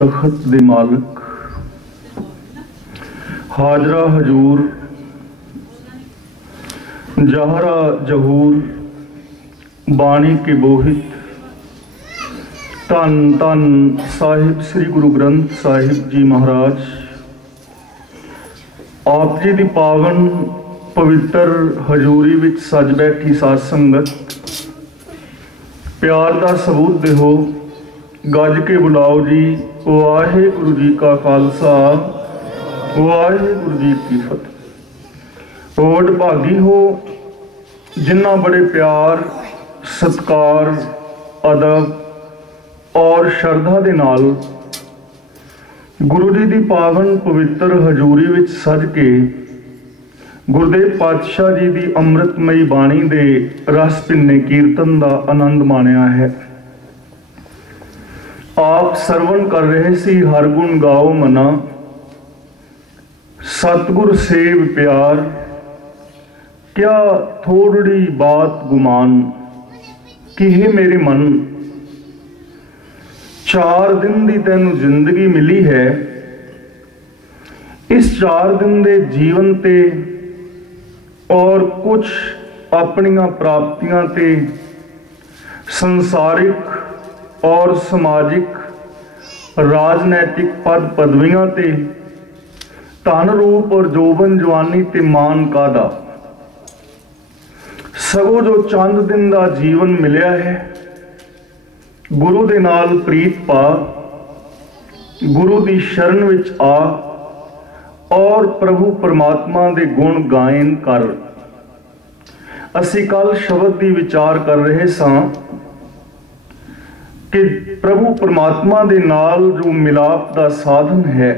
तखत दे मालक हाजरा हजूर जहरा जहूर बाणी के बोहित धन धन साहिब श्री गुरु ग्रंथ साहिब जी महाराज आप जी की पावन पवित्र हजूरी विच सज बैठी साध संगत प्यार का सबूत देहो गज के बुलाओ जी। वाहिगुरु जी का खालसा वाहिगुरु जी की फतेह। ओड भागी हो जिन्ना बड़े प्यार सत्कार अदब और श्रद्धा दे नाल गुरु जी की पावन पवित्र हजूरी विच सज के गुरदेव पातशाह जी की अमृतमयी बाणी दे रस भिन्ने कीर्तन का आनंद माणिया है। आप सरवण कर रहे सी हर गुण गाओ मना सतगुर सेव प्यार क्या थोड़ी बात गुमान कि हे मेरे मन 4 दिन दी तैनू जिंदगी मिली है। इस 4 दिन दे जीवन ते और कुछ अपनियां प्राप्तियां ते संसारिक और समाजिक राजनैतिक पद पदवियां ते धन रूप और जोबन जवानी ते मान कादा सगों जो चंद दिन का जीवन मिलिया है गुरु दे नाल प्रीत पा गुरु की शरण विच आ और प्रभु परमात्मा दे गुण गायन कर। असी कल शब्द की विचार कर रहे सां कि प्रभु परमात्मा दे नाल जो मिलाप का साधन है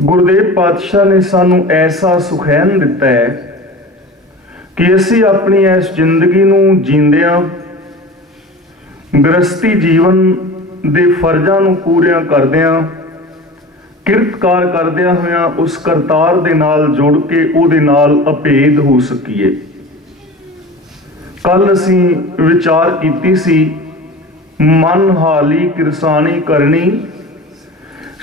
गुरदेव पातशाह ने सानू ऐसा सुखैन दिता है कि असी अपनी इस जिंदगी नू जींदियां गृहस्थी जीवन दे फर्जां नू पूरियां करदियां किरतकार करदियां होया उस करतार दे नाल जुड़ के उहदे नाल अभेद हो सकीए। कल असी विचार कीती सी मन हाली किरसानी करनी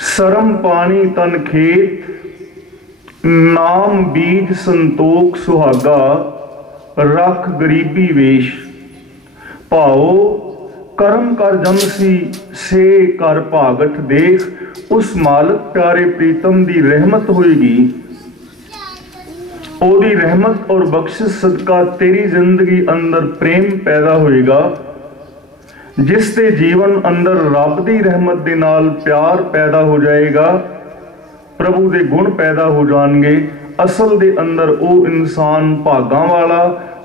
सरम पानी तन खेत नाम बीज संतोख सुहागा रख गरीबी वेश भाओ करम कर जमसी से कर भागठ देख उस मालक प्यारे प्रीतम दी रहमत होएगी। ओदी रहमत और बख्शिश सदका तेरी जिंदगी अंदर प्रेम पैदा होएगा जिस दे जीवन अंदर रब दी रहमत दे नाल प्यार पैदा हो जाएगा प्रभु दे गुण पैदा हो जाएंगे। असल दे अंदर वो इंसान भागा वाला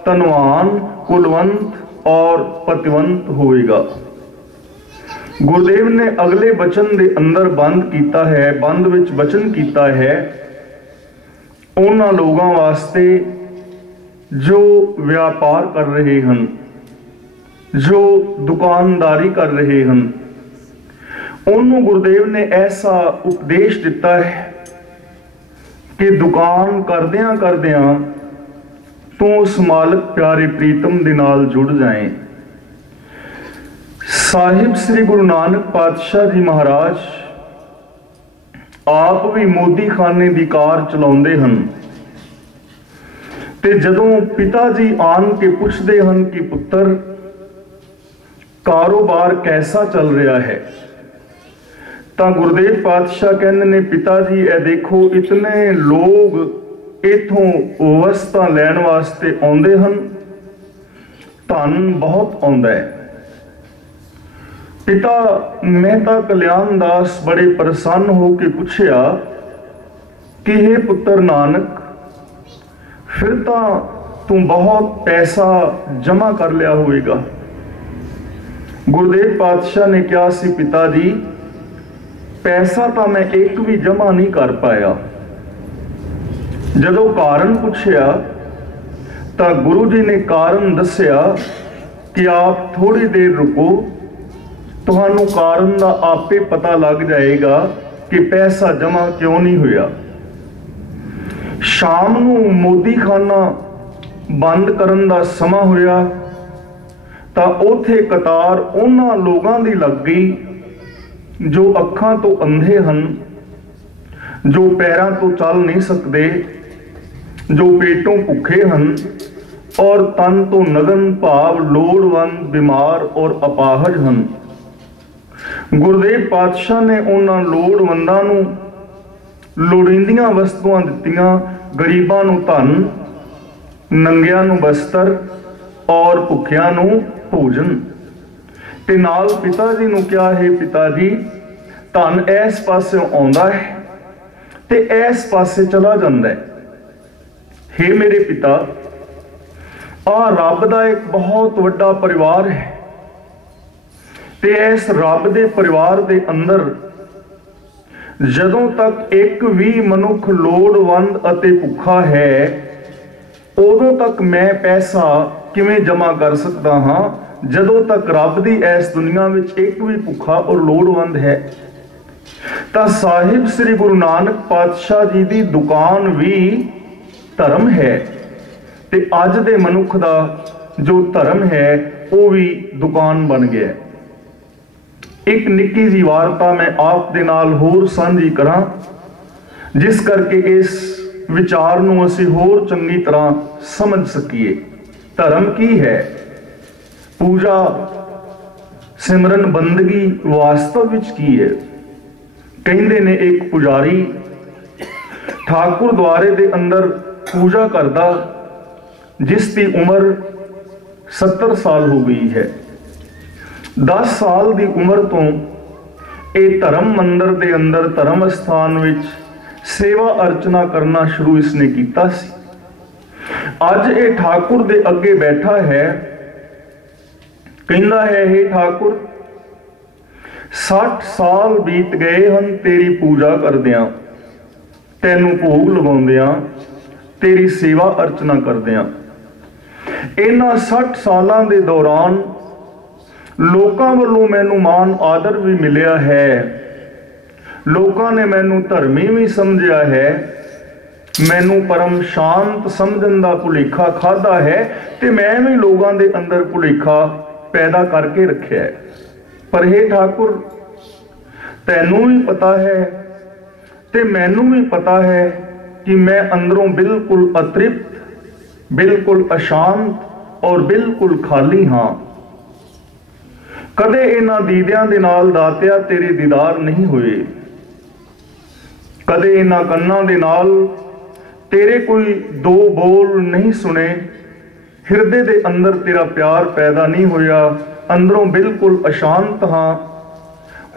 धनवान कुलवंत और पतिवंत होएगा। गुरुदेव ने अगले वचन दे अंदर बंद कीता है बंद विच वचन कीता है उन्हां लोगां वास्ते जो व्यापार कर रहे हैं जो दुकानदारी कर रहे हैं उन्होंने गुरुदेव ने ऐसा उपदेश दिता है कि दुकान करदियां करदियां तू उस मालक प्यारे प्रीतम दे नाल जुड़ जाए। साहिब श्री गुरु नानक पातशाह जी महाराज आप भी मोदी खाने की कार चलाउंदे हन ते जदों पिता जी आन के पुछदे हन कि पुत्र कारोबार कैसा चल रहा है तो गुरुदेव पातशाह कहते ने पिता जी ए देखो इतने लोग इथों वस्तां लैण वास्ते आउंदे हन धन बहुत आउंदा है। पिता मेहता कल्याण दास बड़े प्रसन्न हो के पूछया कि हे पुत्र नानक फिर तो तू बहुत पैसा जमा कर लिया होएगा। गुरुदेव पातशाह ने कहा सी पिता जी पैसा तो मैं एक भी जमा नहीं कर पाया। जदों कारण पूछया तो गुरु जी ने कारण दस्या कि आप थोड़ी देर रुको तुहानू कारण का आपे पता लग जाएगा कि पैसा जमा क्यों नहीं होया। शाम नू मोदी खाना बंद करन दा समा होया तो उथे कतार उन्हां लोगां दी लग गई जो अखां तो अंधे हन, जो पैरां तो चल नहीं सकते, जो पेटों भुखे हन और तन तो नगन भाव लोड़वंद, बीमार और अपाहज हन। गुरुदेव पातशाह ने उन्हां लोड़वंदां नूं लोड़ींदियां वस्तुआं दित्तियां, गरीबां नूं धन, नंगियां नूं वस्त्र और भुखियां नूं भोजन। ते नाल पिता जी नूं कहा, है पिता जी धन इस पासे आउंदा है ते इस पासे चला जांदा है। हे मेरे पिता, आ रब दा एक बहुत वड्डा परिवार है ते इस रब दे परिवार दे अंदर जदों तक एक भी मनुख लोड़वंद अते भुखा है, उदों तक मैं पैसा किवें जमा कर सकता हाँ जदों तक रब दी इस दुनिया विच एक भी भुखा और लोड़वंद है। तां साहिब श्री गुरु नानक पातशाह जी दी दुकान भी धर्म है ते अज दे मनुख दा जो धर्म है वो भी दुकान बन गया। एक निक्की जी वार्ता मैं आप दे नाल होर सांझी करा, जिस करके इस विचार नूं असीं होर चंगी तरह समझ सकीए। धर्म की है? पूजा सिमरन बंदगी वास्तव विच की है? कहंदे ने एक पुजारी ठाकुर द्वारे दे अंदर पूजा करदा, जिसकी उम्र 70 साल हो गई है। 10 साल की उम्र तो ये धर्म मंदिर के अंदर धर्म स्थान विच सेवा अर्चना करना शुरू इसने किया सी। अज ये ठाकुर दे अगे बैठा है, कहंदा है, हे ठाकुर 60 साल बीत गए हन तेरी पूजा करदियां, तैनू भोग लवाउंदियां, तेरी सेवा अर्चना करदियां। इन्हां 60 सालां दे दौरान लोकां वल्लों मैनू मान आदर भी मिलिया है, लोकां ने मैनू धर्मी भी समझिया है, मैनू परम शांत समझण दा भुलेखा खाधा है ते मैं भी लोगों के अंदर भुलेखा पैदा करके रखिया है। पर हे ठाकुर, तैनू भी पता है ते मैनू भी पता है कि मैं अंदरों बिल्कुल अतृप्त, बिल्कुल अशांत और बिल्कुल खाली हाँ। कदे इन्हां दीदियां दे नाल दातिया तेरे दीदार नहीं हुए, कदे इन्हां कन्नां दे नाल तेरे कोई दो बोल नहीं सुने, हिरदे दे अंदर तेरा प्यार पैदा नहीं होया, अंदरों बिल्कुल अशांत हाँ।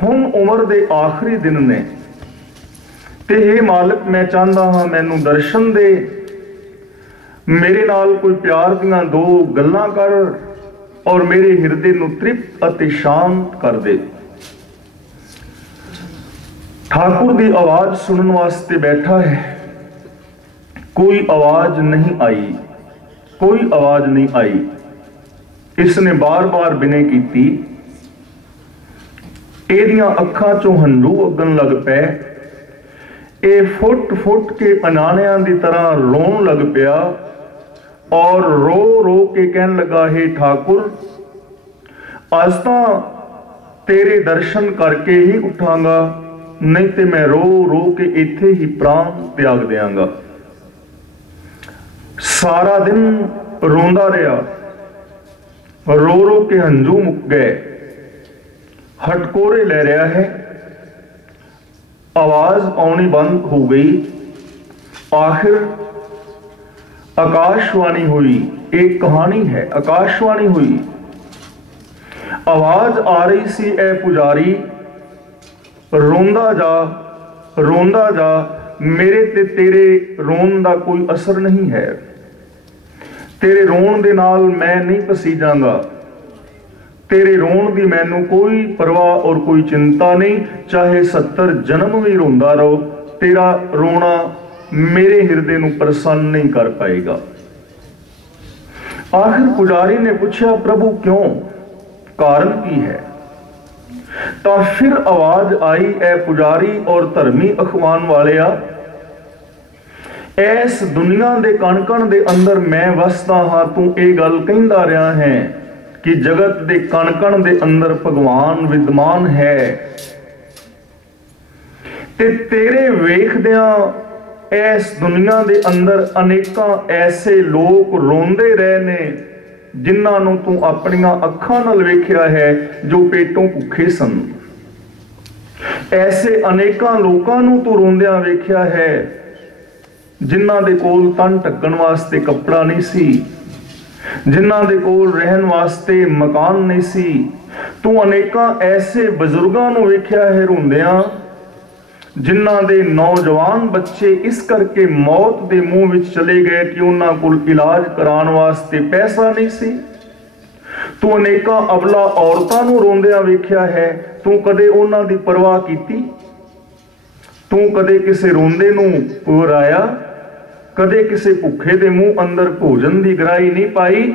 हुण उम्र दे आखिरी दिन ने ते हे मालिक, मैं चाहता हाँ मैनू दर्शन दे, मेरे नाल कोई प्यार दियां दो गल्लां कर और मेरे हिरदे नू तृप्त अते शांत कर दे। ठाकुर दी आवाज सुनने वास्ते बैठा है, कोई आवाज नहीं आई, कोई आवाज नहीं आई। इसने बार बार बिने की, एदियां अखां चों हंडू वगन लग पे, ए फुट फुट के अनानियां दी तरह रोन लग पिया और रो रो के कहन लगा, हे ठाकुर अज तां तेरे दर्शन करके ही उठांगा, नहीं ते मैं रो रो के इत्थे ही प्राण त्याग देंगा। सारा दिन रोंदा रहा, रो रो के हंझू मुक गए, हटकोरे ले रहा है, आवाज आनी बंद हो गई। आखिर आकाशवाणी हुई, एक कहानी है, आकाशवाणी हुई। आवाज आ रही सी, ए पुजारी रोंदा जा, रोंदा जा, मेरे ते तेरे रोन दा कोई असर नहीं है, तेरे रोन दे नाल मैं नहीं पसीजांगा, तेरे रोन दी मैनू कोई परवाह और कोई चिंता नहीं, चाहे 70 जन्म भी रोंदा रहो, तेरा रोना मेरे हिरदे नू प्रसन्न नहीं कर पाएगा। आखिर पुजारी ने पूछा, प्रभु क्यों, कारण की है? तो फिर आवाज आई, ए पुजारी और धर्मी अखवान वालिया, इस दुनिया दे कण-कण दे अंदर मैं वसदा हाँ, तू ये गल कहंदा रहा है कि जगत दे कण-कण दे अंदर भगवान विद्यमान है, ते तेरे वेखदियां इस दुनिया दे अंदर अनेकां ऐसे लोग रोंदे रहे ने जिन्हां नूं तूं अपनियां अखां नाल वेखिया है जो पेटों भुखे सन। ऐसे अनेकां लोकां नूं तूं रोंदियां वेखिया है जिन्हां दे कोल तन ढकण वास्ते कपड़ा नहीं सी, जिन्हां दे कोल रहन वास्ते मकान नहीं सी। तू अनेकां ऐसे बजुर्गां नूं वेखिया है रोंदियां जिन्हां दे नौजवान बच्चे इस करके मौत दे मुंह विच चले गए कि उन्हां कोल इलाज कराउण वास्ते पैसा नहीं सी। तू अनेकां अबला औरतां नूं रोंदियां वेखिया है, तू कदे उन्हां दी परवाह कीती? तू कदे किसे रोंदे नूं पुराया? कदे किसे भुखे दे मुंह अंदर भोजन दी गराही नहीं पाई?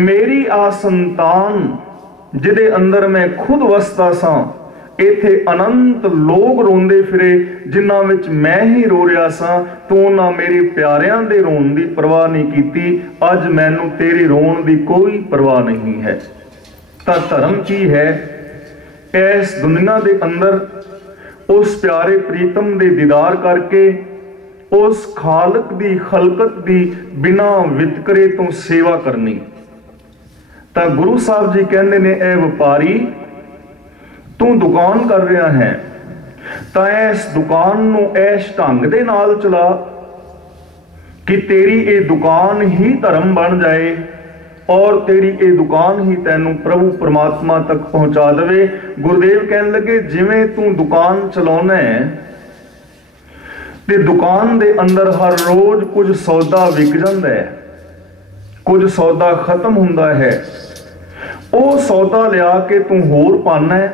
मेरी आ संतान जिदे अंदर मैं खुद वसदा सां, इथे अनंत लोग रोंदे फिरे जिन्हां विच मैं ही रो रहा सां। तू उन्हां मेरे प्यारियां दे रोण दी परवाह नहीं कीती। अज मैनू तेरे रोण दी कोई परवाह नहीं है। तां धर्म की है? इस दुनिया दे अंदर उस प्यारे प्रीतम दे दीदार करके उस खालक दी खलकत दी बिना वितकरे तो सेवा करनी। तां गुरु साहब जी कहंदे ने, ए व्यापारी तू दुकान कर रहा है तां इस दुकान नूं इस ढंग दे नाल चला कि तेरी ये दुकान ही धर्म बन जाए और तेरी ये दुकान ही तैनू प्रभु परमात्मा तक पहुंचा देवे। गुरुदेव कहने लगे, जिवें तू दुकान चलाउना है ते दुकान दे अंदर हर रोज कुछ सौदा विक जांदा है, कुछ सौदा खत्म हुंदा है। वो सौदा लिया के तू होर पाना है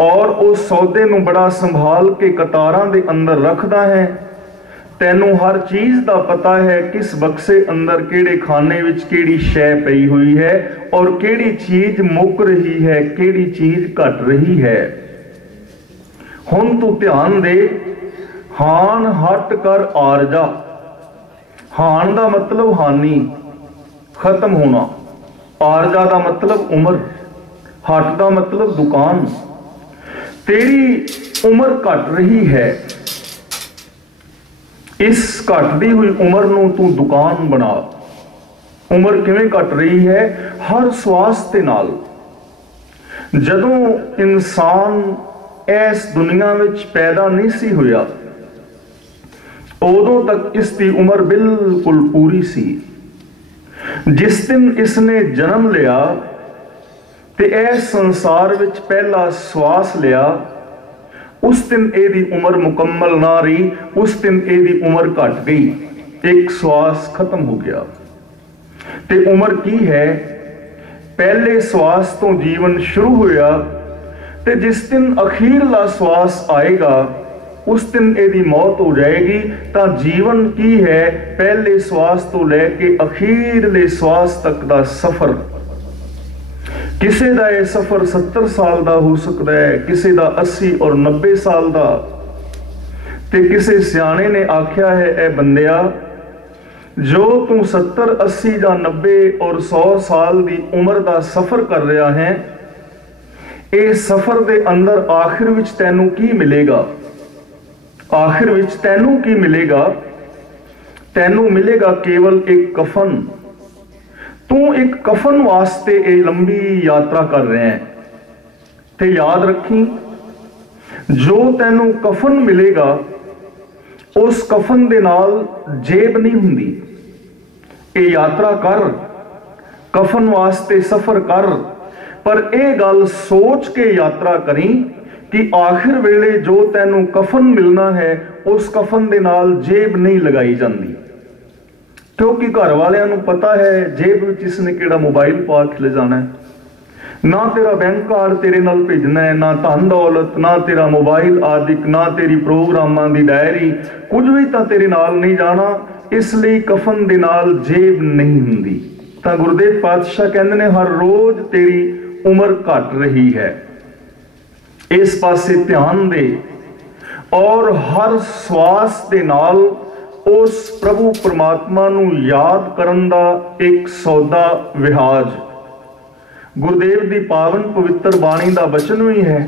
और उस सौदे नूं बड़ा संभाल के कतारां दे अंदर रखदा है। तैनू हर चीज दा पता है किस बक्से अंदर केड़े खाने विच केड़ी शै पई हुई है और केड़ी चीज मुक रही है, केड़ी चीज घट रही है। हुण तू ध्यान दे, हान हट कर आरजा। हान दा मतलब हानि, खत्म होना। आरजा दा मतलब उम्र, हट दा मतलब दुकान। तेरी उम्र घट रही है, इस घटती हुई उम्र नूं तू दुकान बना। उम्र किवें घट रही है? हर स्वास दे नाल। जदों इंसान इस दुनिया विच पैदा नहीं सी होया उदों तक इसकी उम्र बिल्कुल पूरी सी। जिस दिन इसने जन्म लिया ते इस संसार विच पहला श्वास लिया, उस दिन एदी उम्र मुकम्मल ना रही, उस दिन एदी उम्र घट गई, एक श्वास खत्म हो गया। ते उम्र की है? पहले श्वास तो जीवन शुरू होया ते जिस दिन अखीरला श्वास आएगा उस दिन एदी मौत हो जाएगी। तां जीवन की है? पहले श्वास तो लैके अखीरले श्वास तक दा सफर। किसी का यह सफर 70 साल का हो सकता है, किसी का 80 और 90 साल का। ते किसी सियाने ने आख्या है, ए बंदिया, जो तू 70, 80 या 90 और 100 साल की उम्र का सफर कर रहा है, इस सफर के अंदर आखिर विच तैनू की मिलेगा? आखिर विच तैनू की मिलेगा? तैनू मिलेगा केवल एक कफन। तू एक कफन वास्ते ये लंबी यात्रा कर रहे हैं। ते याद रखी, जो तैनू कफन मिलेगा उस कफन दे नाल जेब नहीं हुंदी। ये यात्रा कर, कफन वास्ते सफर कर, पर यह गल सोच के यात्रा करी कि आखिर वेले जो तैनू कफन मिलना है उस कफन दे नाल जेब नहीं लगाई जाती। क्योंकि घर वालियां नूं पता है जेब विच इसने केड़ा मोबाइल पा के ले जाना है, ना तेरा बैंक कार्ड तेरे नाल भेजना है, ना धन दौलत, ना तेरा मोबाइल आदिक, ना तेरी प्रोग्रामां दी डायरी, कुछ भी तां तेरे नाल नहीं जाना। इसलिए कफन दे नाल जेब नहीं हुंदी। तां गुरुदेव पातशाह कहंदे ने, हर रोज तेरी उम्र घट रही है, इस पासे ध्यान दे और हर श्वास दे नाल उस प्रभु परमात्मा नूं याद करन दा एक सौदा विहाज। गुरुदेव दी पावन पवित्र बाणी दा बचन भी है।